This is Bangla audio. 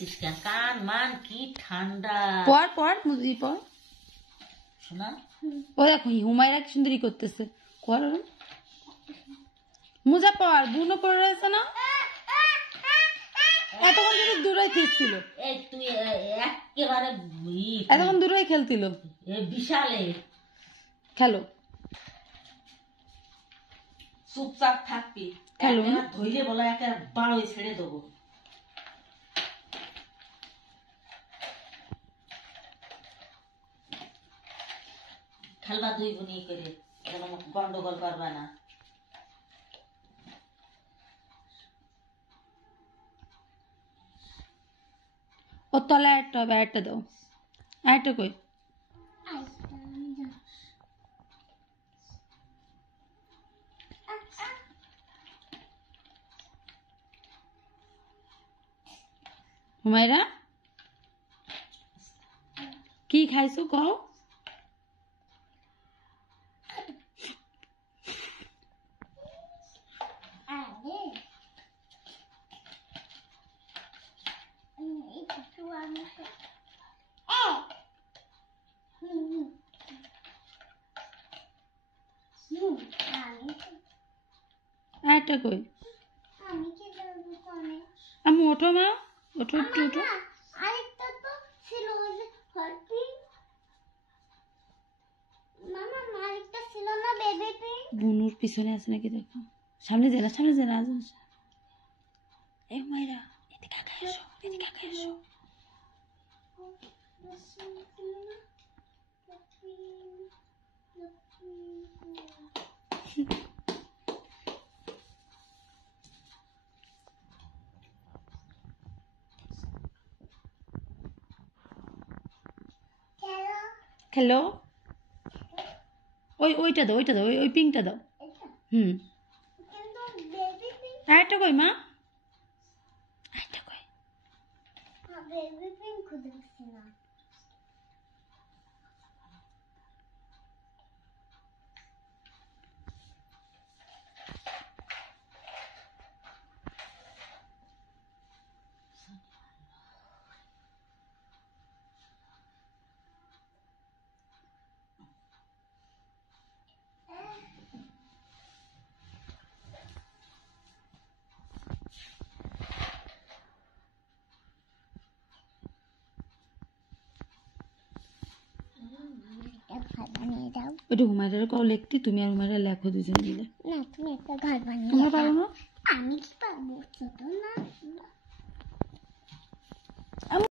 করতেছিস কেন? কান মান কি ঠান্ডা। পর পর মুজি পর শোনা ও দেখো হুমায়রা কি সুন্দরী করতেছে। কর মুজা পর বুনো পরে রয়েছে না, এতক্ষণ যদি দূরে খেলছিল। এই তুই একেবারে এতক্ষণ দূরে খেলছিল। বিশালে খেলো চুপচাপ থাকবি। খেলো ধৈর্য বলো একটা বারো ছেড়ে দেবো। খেলবা দুই বোন করে গন্ডগোল করবা না। ও তলায় একটা হবে, একটা দাও, একটা কই হুমায়রা কি খাইছো কও? একটা কই আমি ওঠো মা, ওঠো একটু ওঠো। আরেকটা তো ছিল ওই যে হরপিং মামা, আরেকটা ছিল না বেবি পিং। বুনুর পিছনে আছে নাকি দেখো, সামনে যায় না, সামনে যায় না। এই মাইরা এদিকে আগে এসো, এদিকে আগে এসো। খেলো ওইটা দাও, ওইটা দাও, ওই পিঙ্কটা দাও। হুম কিন্তু বেবি পিং, একটা কই মা, একটা কই বেবি পিং খুঁজে পাচ্ছি না। ওইটা হুমায়রার কও লিখতে, তুমি আর হুমায়রা লেখো দুজন মিলে। না তুমি একটা ঘর বানিয়ে তোমরা পারো না? আমি কি পারবো, ছোট না।